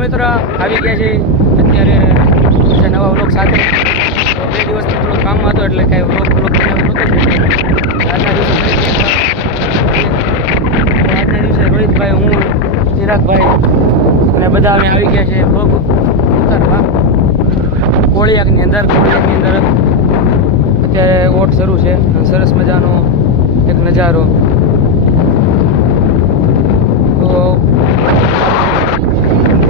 મિત્રો આવી ગયા છે અત્યારે નવા વ્લોગ સાથે. તો 2 દિવસથી થોડું કામમાં હતો એટલે કાંઈ વ્લોગ બનાવ્યો નહોતો. આજના દિવસે રોહિતભાઈ, હું, ચિરાગભાઈ અને બધા અમે આવી ગયા છે વ્લોગ ઉતારવા કોળિયાકની અંદર. અત્યારે ઓટ શરૂ છે. સરસ મજાનો એક નજારો. તો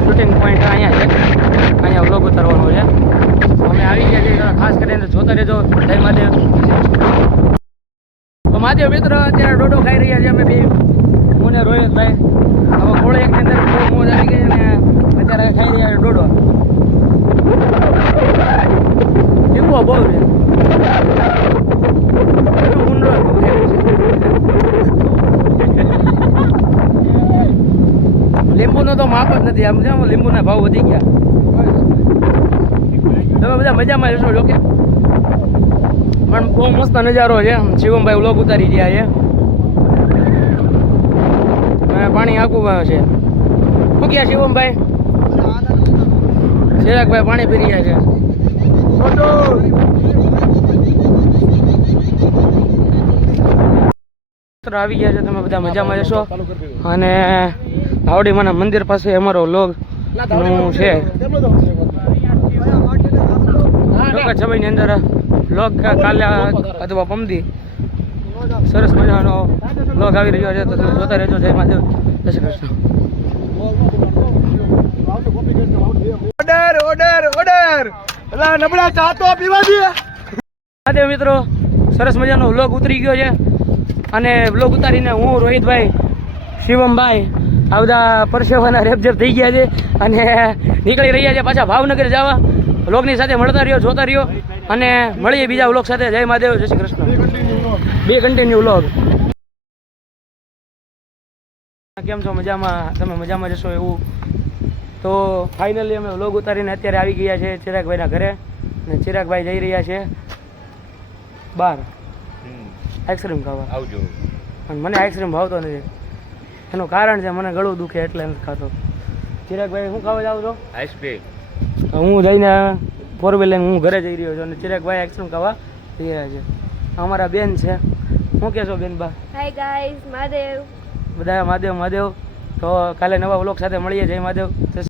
શૂટિંગ પોઈન્ટ અહીંયા છે, અહીંયા વ્લોગ ઉતારવાનો છે. અમે આવી ગયા છીએ, ખાસ કરીને જોતા રહેજો. જય મહાદેવ. તો મહાદેવ મિત્રો અત્યારે ડોડો ખાઈ રહ્યા છે અમે બે, હું ને રોહિતભાઈ. હવે કોળિયાકની અંદર બહુ મોજ આવી ગઈ અને અત્યારે ખાઈ રહ્યા છે ડોડો. લીંબુ બહુ છે, ઊંડો લીંબુનો તો માપ જ નથી. આમ છે લીંબુના ભાવ વધી ગયા. તમે બધા મજામાં જશો જોકે, પણ બહુ મસ્ત નજારો છે. શિવમભાઈ વ્લોગ ઉતારી રહ્યા છે. પાણી આખું છે. શું ગયા શિવમભાઈ? ચિરાગભાઈ પાણી પી રહ્યા છે. આવી ગયા છે, તમે બધા મજામાં જશો. અને ધાવડીમાના મંદિર પાસે અમારો વ્લોગ છે. સમયની અંદર વ્લોગ કાલે અથવા પમદી સરસ મજાનો વ્લોગ આવી રહ્યો છે. તો તમે જોતા રહેજો. જય મહાદેવ, જય શ્રી કૃષ્ણ. નબળા ચા તો પીવા દે. મહાદેવ મિત્રો સરસ મજાનો વ્લોગ ઉતરી ગયો છે. અને વ્લોગ ઉતારીને હું, રોહિતભાઈ, શિવમભાઈ આ બધા પરસેવાના રેપઝેપ થઈ ગયા છે અને નીકળી રહ્યા છે પાછા ભાવનગર જવા. વ્લોગની સાથે મળતા રહ્યો, જોતા રહ્યો અને મળીએ બીજા વ્લોગ સાથે. જય મહાદેવ, જય શ્રી કૃષ્ણ. બે કન્ટિન્યુ વ્લોગ. કેમ છો? મજામાં? તમે મજામાં જશો એવું. તો ફાઇનલી અમે વ્લોગ ઉતારીને અત્યારે આવી ગયા છે ચિરાગભાઈના ઘરે. અને ચિરાગભાઈ જઈ રહ્યા છે બહાર આઈસ્ક્રીમ ખાવા. આવજો. અને મને આઈસ્ક્રીમ ભાવતો નથી. એનું કારણ છે મને ગળું દુખે એટલે નથી ખાતો. ચિરાગભાઈ શું ખાવા જાવ છો? આઈસ્ક્રીમ. હું જઈને 4 વ્હીલ લઈને હું ઘરે જઈ રહ્યો છું અને ચિરાગભાઈ આઈસ્ક્રીમ ખાવા જઈ રહ્યા છે. અમારા બેન છે. શું કહેશો બેન બા? Hi guys, Mahadev. બધા મહાદેવ મહાદેવ. તો કાલે નવા વ્લોગ સાથે મળીએ. જય મહાદેવ.